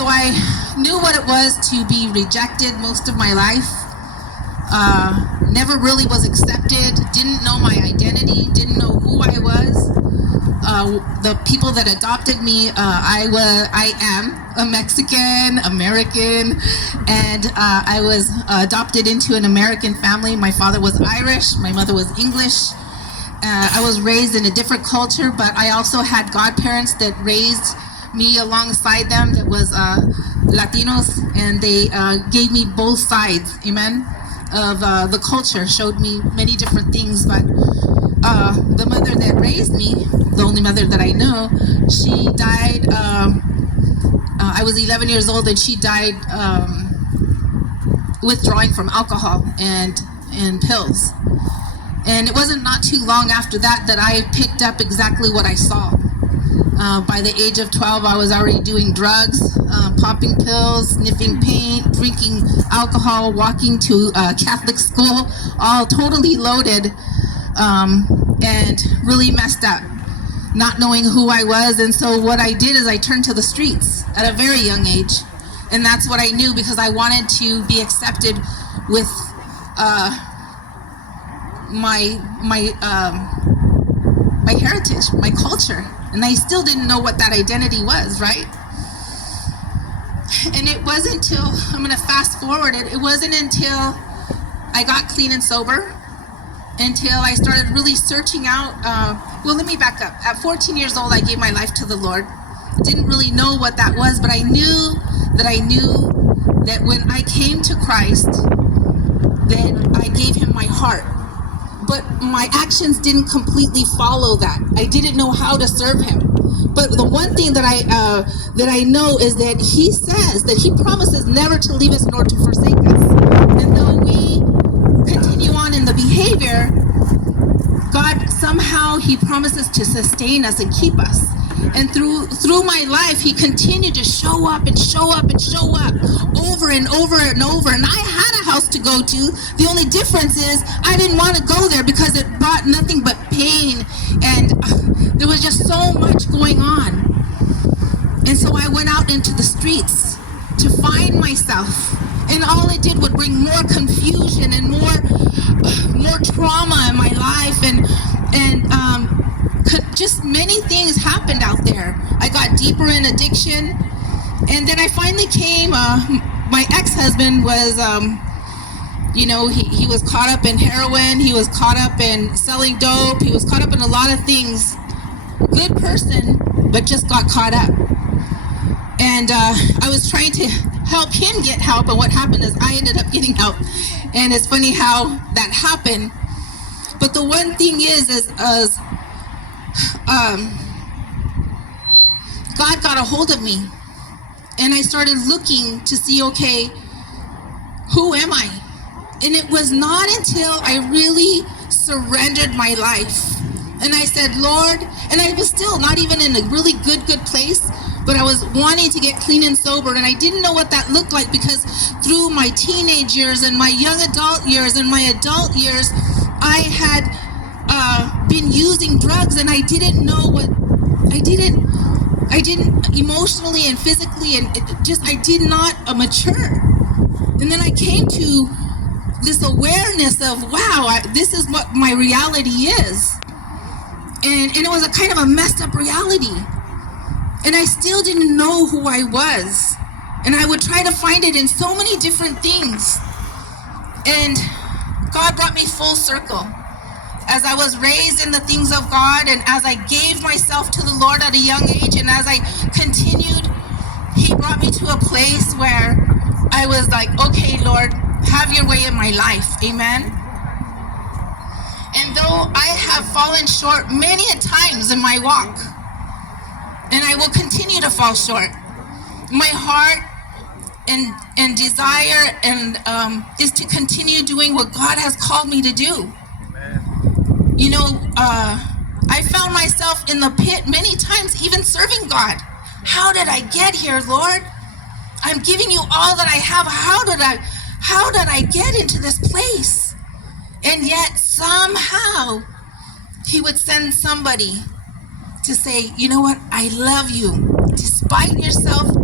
So I knew what it was to be rejected most of my life. Never really was accepted, didn't know my identity, didn't know who I was. The people that adopted me, I am a Mexican, American, and I was adopted into an American family. My father was Irish, my mother was English. I was raised in a different culture, but I also had godparents that raised me alongside them that was Latinos, and they gave me both sides, amen, of the culture, showed me many different things. But the mother that raised me, the only mother that I know, she died, I was 11 years old, and she died withdrawing from alcohol and pills. And it wasn't not too long after that that I picked up exactly what I saw. By the age of 12, I was already doing drugs, popping pills, sniffing paint, drinking alcohol, walking to Catholic school, all totally loaded, and really messed up, not knowing who I was. And so what I did is I turned to the streets at a very young age. And that's what I knew, because I wanted to be accepted with my heritage, my culture. And I still didn't know what that identity was, right? And it wasn't until, I'm gonna fast forward it, it wasn't until I got clean and sober, until I started really searching out, well, let me back up. At 14 years old, I gave my life to the Lord. Didn't really know what that was, but I knew that when I came to Christ, that I gave him my heart. But my actions didn't completely follow that. I didn't know how to serve him. But the one thing that I know is that he says that he promises never to leave us nor to forsake us. And though we continue on in the behavior, God somehow he promises to sustain us and keep us. And through my life, he continued to show up and show up and show up over and over and over. And I had a house to go to. The only difference is I didn't want to go there because it brought nothing but pain. And there was just so much going on. And so I went out into the streets to find myself. And all it did would bring more confusion and more trauma in my life. And just many things happened out there. I got deeper in addiction, and then I finally came, my ex-husband was, he was caught up in heroin, he was caught up in selling dope, he was caught up in a lot of things. Good person, but just got caught up. And I was trying to help him get help, and what happened is I ended up getting help. And it's funny how that happened. But the one thing is God got a hold of me, and I started looking to see, okay, who am I? And it was not until I really surrendered my life, and I said, Lord, and I was still not even in a really good place, but I was wanting to get clean and sober, and I didn't know what that looked like, because through my teenage years and my young adult years and my adult years, I had been using drugs, and I didn't know what, I didn't emotionally and physically, and I did not mature. And then I came to this awareness of, wow, this is what my reality is. And it was a kind of a messed up reality. And I still didn't know who I was. And I would try to find it in so many different things. And God brought me full circle. As I was raised in the things of God, and as I gave myself to the Lord at a young age, and as I continued, he brought me to a place where I was like, okay, Lord, have your way in my life, amen? And though I have fallen short many a times in my walk, and I will continue to fall short, my heart and desire is to continue doing what God has called me to do. I found myself in the pit many times, even serving God. How did I get here, Lord? I'm giving you all that I have. How did I get into this place? And yet somehow he would send somebody to say, you know what? I love you. Despite yourself,